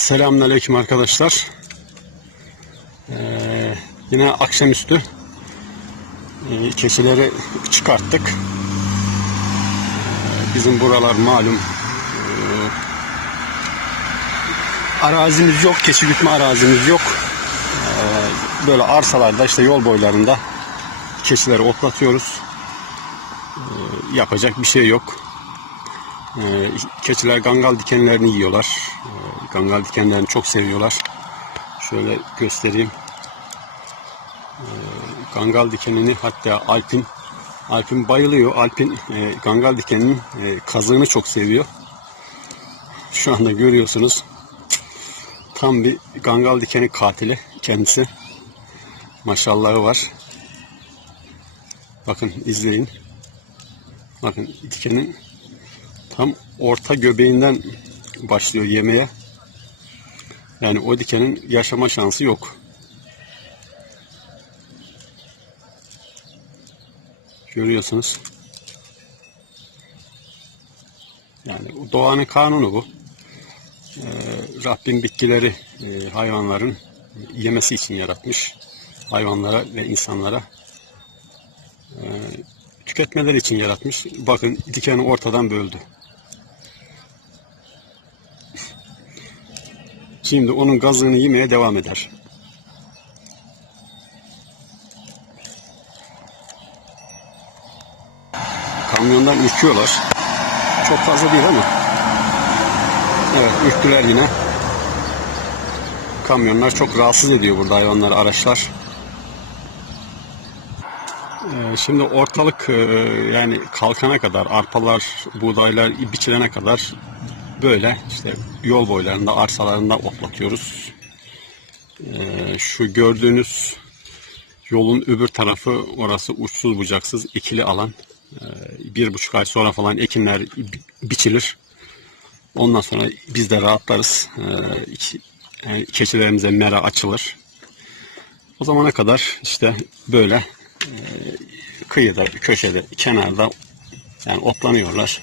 Selamünaleyküm arkadaşlar. Ee, yine akşamüstü e, keçileri çıkarttık. Ee, bizim buralar malum ee, arazimiz yok, keçi gütme arazimiz yok. Ee, böyle arsalarda işte yol boylarında keçileri otlatıyoruz. Ee, yapacak bir şey yok. Ee, keçiler gangal dikenlerini yiyorlar. Ee, gangal dikenlerini çok seviyorlar. Şöyle göstereyim. Ee, gangal dikenini hatta Alp'in Alp'in bayılıyor. Alp'in e, gangal dikeninin e, kazığını çok seviyor. Şu anda görüyorsunuz. Tam bir gangal dikeni katili kendisi. Maşallahı var. Bakın izleyin. Bakın dikenin tam orta göbeğinden başlıyor yemeye. Yani o dikenin yaşama şansı yok. Görüyorsunuz. Yani doğanın kanunu bu. Ee, Rabbim bitkileri e, hayvanların yemesi için yaratmış. Hayvanlara ve insanlara e, tüketmeleri için yaratmış. Bakın dikeni ortadan böldü. Şimdi onun gazını yemeye devam eder. Kamyondan ürküyorlar. Çok fazla değil ama. Evet ürktüler yine. Kamyonlar çok rahatsız ediyor burada hayvanlar, araçlar. Ee, Şimdi ortalık e, yani kalkana kadar, arpalar, buğdaylar biçilene kadar böyle işte yol boylarında, arsalarında otlatıyoruz. Ee, Şu gördüğünüz yolun öbür tarafı orası uçsuz bucaksız ikili alan. Ee, Bir buçuk ay sonra falan ekinler bi- biçilir. Ondan sonra biz de rahatlarız. Ee, yani keçilerimize mera açılır. O zamana kadar işte böyle e, kıyıda, köşede, kenarda yani otlanıyorlar.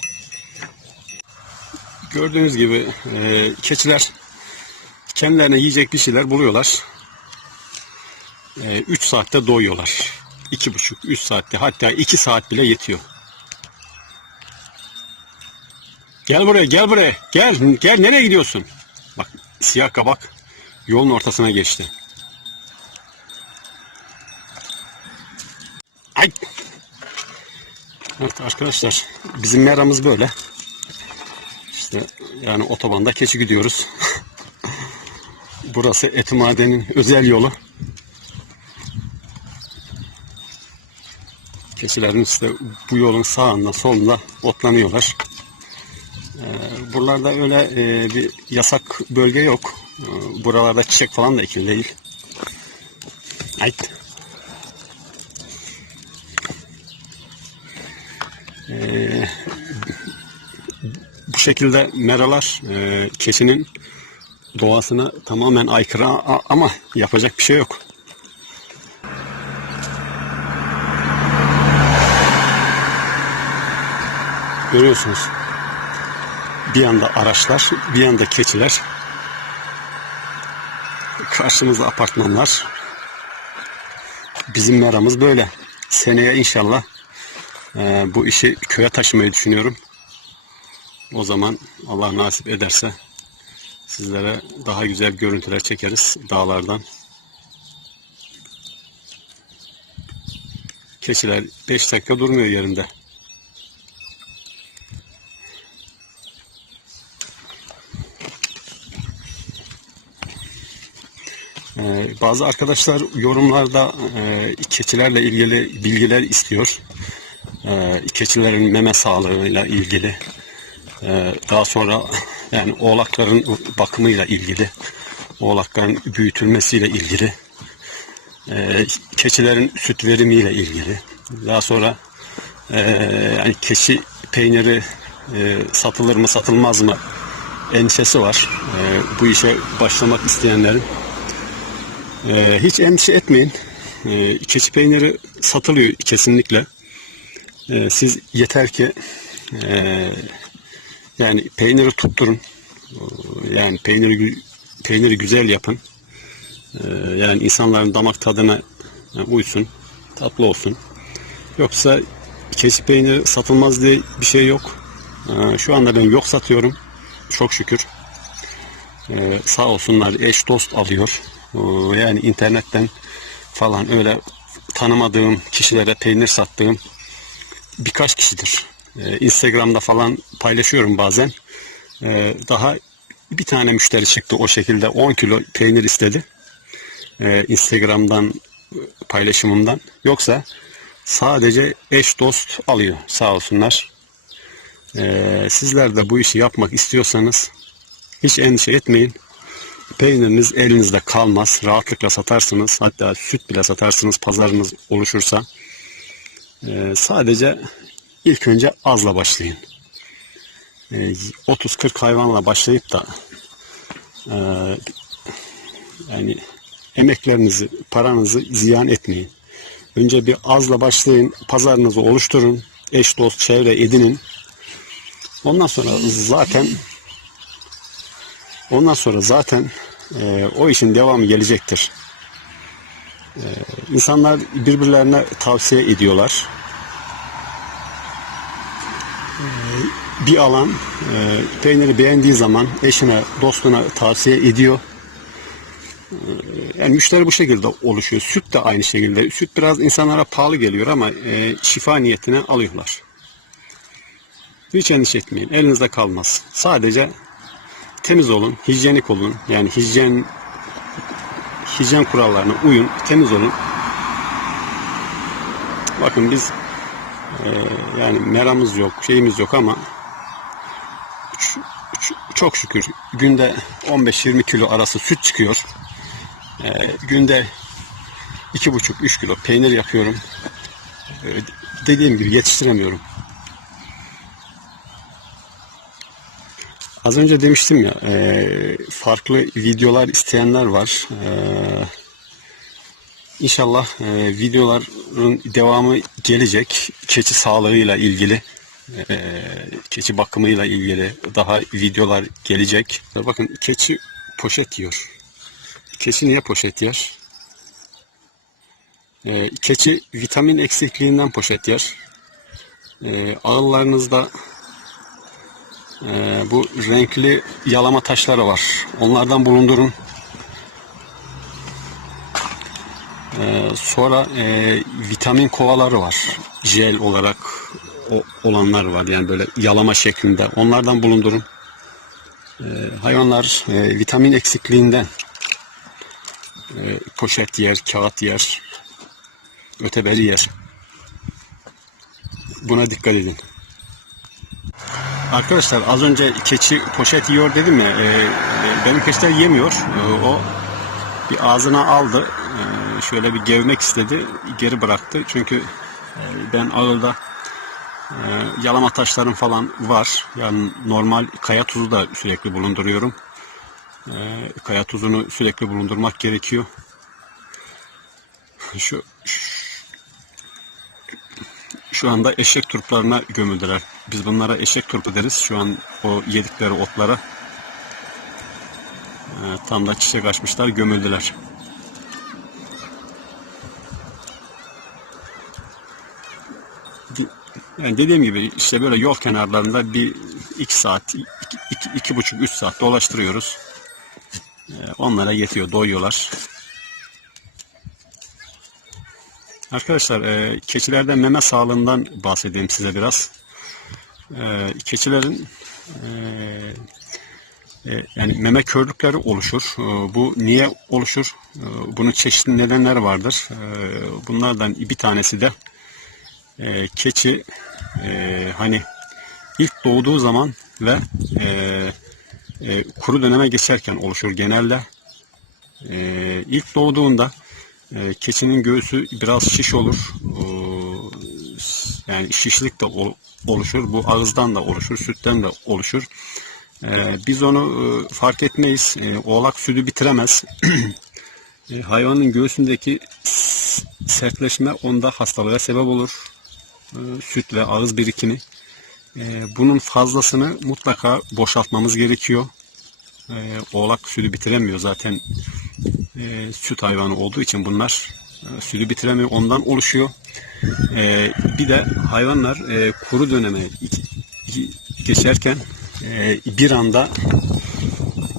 Gördüğünüz gibi e, keçiler kendilerine yiyecek bir şeyler buluyorlar. 3 saatte doyuyorlar. 2,5-3 saatte hatta 2 saat bile yetiyor. Gel buraya gel buraya gel gel nereye gidiyorsun? Bak siyah kabak yolun ortasına geçti. Ay. Evet arkadaşlar bizim meramız böyle. İşte yani otobanda keçi gidiyoruz. Burası Etimade'nin özel yolu. Keçilerin işte bu yolun sağında solunda otlanıyorlar. Ee, buralarda öyle e, bir yasak bölge yok. Ee, buralarda çiçek falan da ekili değil. Ait. Ee, bu şekilde meralar e, keçinin doğasına tamamen aykırı ama yapacak bir şey yok. Görüyorsunuz. Bir yanda araçlar, bir yanda keçiler. Karşımızda apartmanlar. Bizim meramız böyle. Seneye inşallah e, bu işi köye taşımayı düşünüyorum. O zaman Allah nasip ederse sizlere daha güzel görüntüler çekeriz dağlardan. Keçiler 5 dakika durmuyor yerinde. Ee, bazı arkadaşlar yorumlarda e, keçilerle ilgili bilgiler istiyor. Ee, keçilerin meme sağlığıyla ilgili. Ee, daha sonra yani oğlakların bakımıyla ilgili. Oğlakların büyütülmesiyle ilgili. Ee, keçilerin süt verimiyle ilgili. Daha sonra e, yani keçi peyniri e, satılır mı satılmaz mı endişesi var. E, bu işe başlamak isteyenlerin. Ee, hiç endişe etmeyin. Ee, keçi peyniri satılıyor kesinlikle. Ee, siz yeter ki e, yani peyniri tutturun. Ee, Yani peyniri peyniri güzel yapın. Ee, yani insanların damak tadına uysun, tatlı olsun. Yoksa keçi peyniri satılmaz diye bir şey yok. Ee, şu anda ben yok satıyorum. Çok şükür. Sağ olsunlar eş dost alıyor. Yani internetten falan öyle tanımadığım kişilere peynir sattığım birkaç kişidir. Ee, Instagram'da falan paylaşıyorum bazen. Ee, daha bir tane müşteri çıktı o şekilde 10 kilo peynir istedi. Ee, Instagram'dan paylaşımımdan. Yoksa sadece eş dost alıyor sağ olsunlar. Sizler de bu işi yapmak istiyorsanız hiç endişe etmeyin. Peyniriniz elinizde kalmaz. Rahatlıkla satarsınız. Hatta süt bile satarsınız pazarınız oluşursa. Ee, sadece ilk önce azla başlayın. Ee, 30-40 hayvanla başlayıp da e, yani emeklerinizi, paranızı ziyan etmeyin. Önce bir azla başlayın, pazarınızı oluşturun, eş dost çevre edinin. Ondan sonra zaten ondan sonra zaten e, o işin devamı gelecektir. E, insanlar birbirlerine tavsiye ediyorlar. Bir alan e, peyniri beğendiği zaman eşine, dostuna tavsiye ediyor. Yani müşteri bu şekilde oluşuyor. Süt de aynı şekilde. Süt biraz insanlara pahalı geliyor ama e, şifa niyetine alıyorlar. Hiç endişe etmeyin. Elinizde kalmaz. Sadece temiz olun, hijyenik olun. Yani hijyen hijyen kurallarına uyun, temiz olun. Bakın biz e, yani meramız yok, şeyimiz yok ama çok şükür günde 15-20 kilo arası süt çıkıyor. E, günde 2,5-3 kilo peynir yapıyorum. E, dediğim gibi yetiştiremiyorum. Az önce demiştim ya, e, farklı videolar isteyenler var. E, inşallah e, videoların devamı gelecek. Keçi sağlığıyla ilgili, e, keçi bakımıyla ilgili daha videolar gelecek. Bakın keçi poşet yiyor. Keçi niye poşet yer? E, keçi vitamin eksikliğinden poşet yer. E, ağıllarınızda ee, bu renkli yalama taşları var. Onlardan bulundurun. Ee, sonra e, vitamin kovaları var. Jel olarak olanlar var. Yani böyle yalama şeklinde. Onlardan bulundurun. Ee, hayvanlar e, vitamin eksikliğinden e, poşet yer, kağıt yer, öteberi yer. Buna dikkat edin. Arkadaşlar az önce keçi poşet yiyor dedim ya. E, benim keçiler yemiyor. E, o bir ağzına aldı. E, şöyle bir gevmek istedi. Geri bıraktı. Çünkü e, ben ağırda e, yalama taşlarım falan var. Yani normal kaya tuzu da sürekli bulunduruyorum. E, kaya tuzunu sürekli bulundurmak gerekiyor. Şu, şu anda eşek turplarına gömüldüler. Biz bunlara eşek turpu deriz. Şu an o yedikleri otlara e, tam da çiçek açmışlar, gömüldüler. Yani dediğim gibi işte böyle yol kenarlarında bir iki saat, iki, iki, iki buçuk, üç saat dolaştırıyoruz. E, Onlara yetiyor, doyuyorlar. Arkadaşlar e, keçilerden meme sağlığından bahsedeyim size biraz. E, keçilerin e, yani meme körlükleri oluşur. Bu niye oluşur? Bunun çeşitli nedenleri vardır. Bunlardan bir tanesi de e, keçi e, hani ilk doğduğu zaman ve e, e, kuru döneme geçerken oluşur genelde. E, ilk doğduğunda e, keçinin göğsü biraz şiş olur. E, yani şişlik de ol- oluşur. Bu ağızdan da oluşur, sütten de oluşur. E, biz onu e, fark etmeyiz. E, oğlak sütü bitiremez. E, hayvanın göğsündeki sertleşme onda hastalığa sebep olur. E, süt ve ağız birikimi. E, bunun fazlasını mutlaka boşaltmamız gerekiyor. e, oğlak sütü bitiremiyor zaten süt hayvanı olduğu için bunlar e, sütü bitiremiyor ondan oluşuyor. Bir de hayvanlar e, kuru döneme geçerken e, bir anda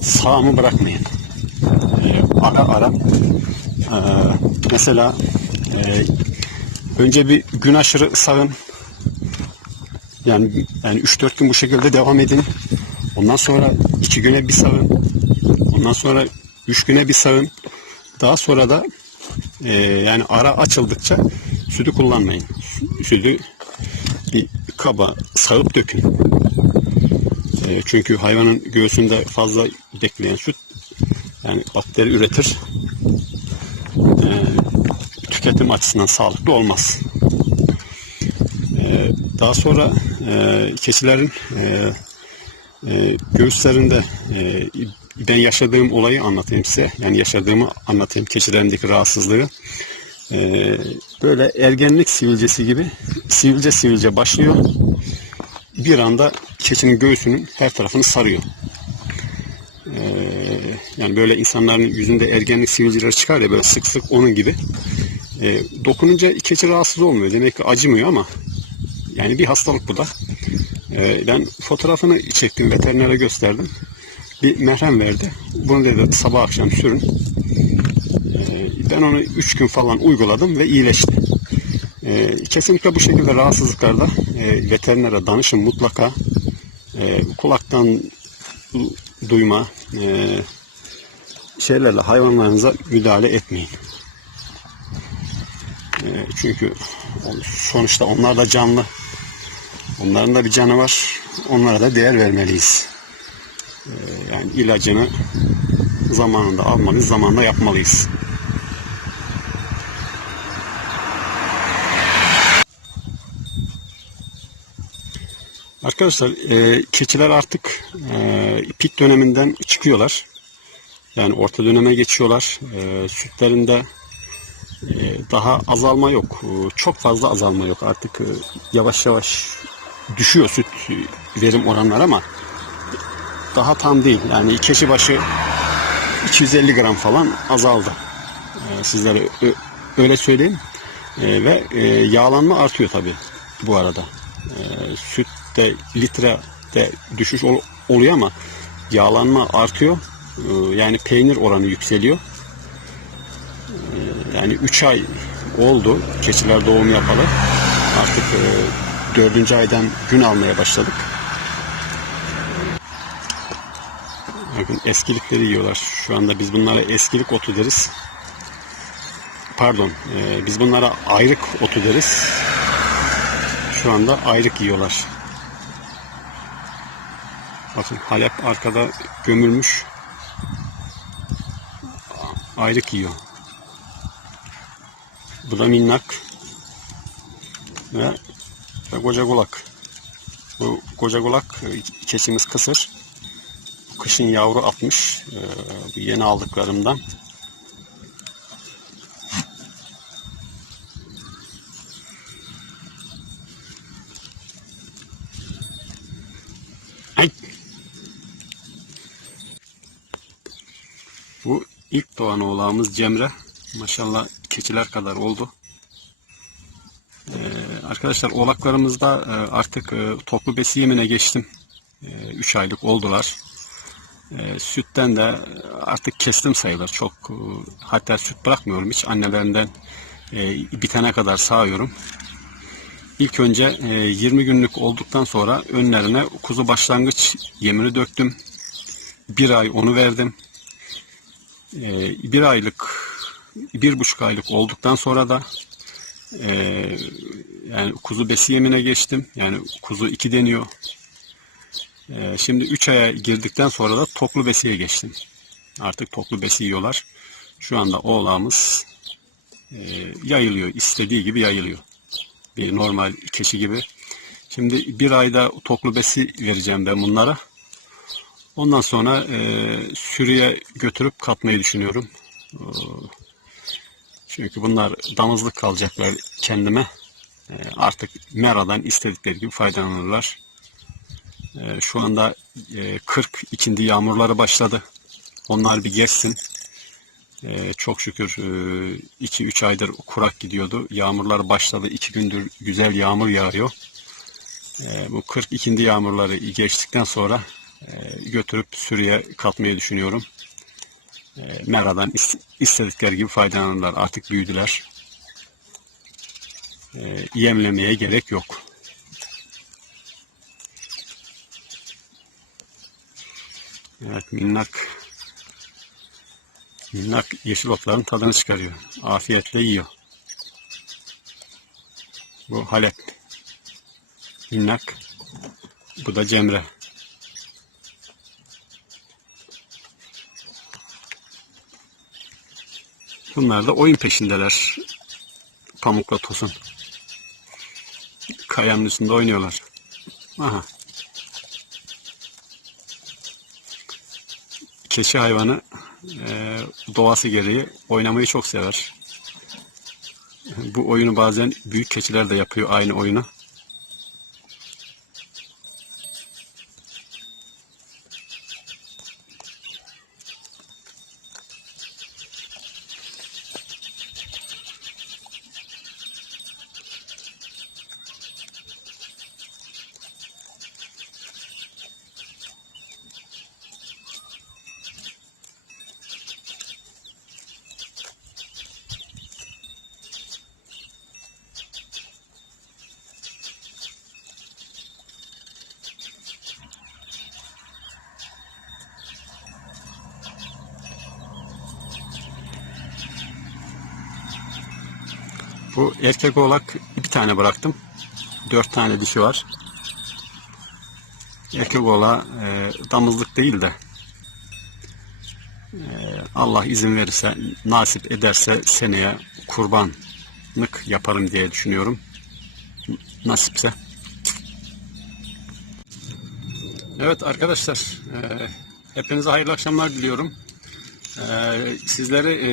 sağımı bırakmayın. Ara ara mesela önce bir gün aşırı sağın yani yani 3-4 gün bu şekilde devam edin. Ondan sonra 2 güne bir sağın. Ondan sonra 3 güne bir sağın. Daha sonra da e, yani ara açıldıkça sütü kullanmayın. Sütü bir kaba sağıp dökün. E, çünkü hayvanın göğsünde fazla bekleyen süt yani bakteri üretir. Tüketim açısından sağlıklı olmaz. E, daha sonra e, keçilerin e, e, göğüslerinde ben yaşadığım olayı anlatayım size. Yani yaşadığımı anlatayım keçilerindeki rahatsızlığı. E, böyle ergenlik sivilcesi gibi sivilce sivilce başlıyor. Bir anda keçinin göğsünün her tarafını sarıyor. E, yani böyle insanların yüzünde ergenlik sivilceleri çıkar ya böyle sık sık onun gibi. E, dokununca keçi rahatsız olmuyor. Demek ki acımıyor ama yani bir hastalık bu da. Ee, ben fotoğrafını çektim, veterinere gösterdim. Bir merhem verdi. Bunu dedi sabah akşam sürün. Ee, ben onu 3 gün falan uyguladım ve iyileşti. Ee, kesinlikle bu şekilde rahatsızlıklarda e, veterinere danışın mutlaka. E, kulaktan du- duyma e, şeylerle hayvanlarınıza müdahale etmeyin. Çünkü sonuçta onlar da canlı. Onların da bir canı var. Onlara da değer vermeliyiz. Ee, yani ilacını zamanında almalıyız, zamanında yapmalıyız. Arkadaşlar e, keçiler artık e, pik döneminden çıkıyorlar. Yani orta döneme geçiyorlar. E, sütlerinde daha azalma yok. E, Çok fazla azalma yok. Artık e, yavaş yavaş düşüyor süt verim oranları ama daha tam değil. Yani keçi başı 250 gram falan azaldı. Ee, sizlere öyle söyleyeyim. Ee, ve e, yağlanma artıyor tabi bu arada. Ee, sütte litrede düşüş ol- oluyor ama yağlanma artıyor. Ee, yani peynir oranı yükseliyor. Yani 3 ay oldu keçiler doğum yapalı. Artık e, dördüncü aydan gün almaya başladık. Bakın eskilikleri yiyorlar. Şu anda biz bunlara eskilik otu deriz. Pardon, e, biz bunlara ayrık otu deriz. Şu anda ayrık yiyorlar. Bakın Halep arkada gömülmüş. Ayrık yiyor. Bu da minnak. Ve ve koca kulak. Bu koca kulak e, keçimiz kısır. Kışın yavru atmış. Ee, bu yeni aldıklarımdan. Ay. Bu ilk doğan oğlağımız Cemre. Maşallah keçiler kadar oldu. Arkadaşlar oğlaklarımızda e, artık e, toplu besi yemine geçtim. 3 aylık oldular. E, Sütten de artık kestim sayılır. Çok e, hatta süt bırakmıyorum hiç. Annelerinden bitene kadar sağıyorum. İlk önce e, 20 günlük olduktan sonra önlerine kuzu başlangıç yemini döktüm. Bir ay onu verdim. E, bir aylık, bir buçuk aylık olduktan sonra da e, yani kuzu besi yemine geçtim. Yani kuzu iki deniyor. Ee, şimdi 3 aya girdikten sonra da toplu besiye geçtim. Artık toplu besi yiyorlar. Şu anda oğlağımız e, yayılıyor. istediği gibi yayılıyor. Bir normal keçi gibi. Şimdi bir ayda toplu besi vereceğim ben bunlara. Ondan sonra e, sürüye götürüp katmayı düşünüyorum. E, çünkü bunlar damızlık kalacaklar kendime. E, artık meradan istedikleri gibi faydalanırlar. E, şu anda e, 40 ikindi yağmurları başladı. Onlar bir geçsin. E, çok şükür 2-3 aydır kurak gidiyordu. Yağmurlar başladı. 2 gündür güzel yağmur yağıyor. E, bu 40 ikindi yağmurları geçtikten sonra e, götürüp sürüye katmayı düşünüyorum. E, meradan is- istedikleri gibi faydalanırlar. Artık büyüdüler. E, yemlemeye gerek yok. Evet minnak minnak yeşil otların tadını çıkarıyor. Afiyetle yiyor. Bu Halep. Minnak. Bu da Cemre. Bunlar da oyun peşindeler. Pamukla Tosun. Kayanın üstünde oynuyorlar. Aha. Keçi hayvanı e, doğası gereği oynamayı çok sever. Bu oyunu bazen büyük keçiler de yapıyor aynı oyunu. Bu erkek oğlak bir tane bıraktım. Dört tane dişi var. Erkek oğlağı e, damızlık değil de e, Allah izin verirse, nasip ederse seneye kurbanlık yaparım diye düşünüyorum. Nasipse. Evet arkadaşlar, e, hepinize hayırlı akşamlar diliyorum. Ee, sizleri e,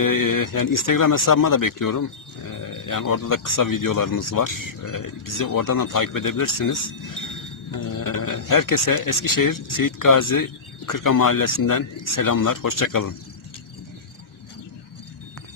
yani Instagram hesabıma da bekliyorum. Ee, yani orada da kısa videolarımız var. Ee, bizi oradan da takip edebilirsiniz. Ee, herkese Eskişehir Seyit Gazi Kırka Mahallesi'nden selamlar. Hoşçakalın.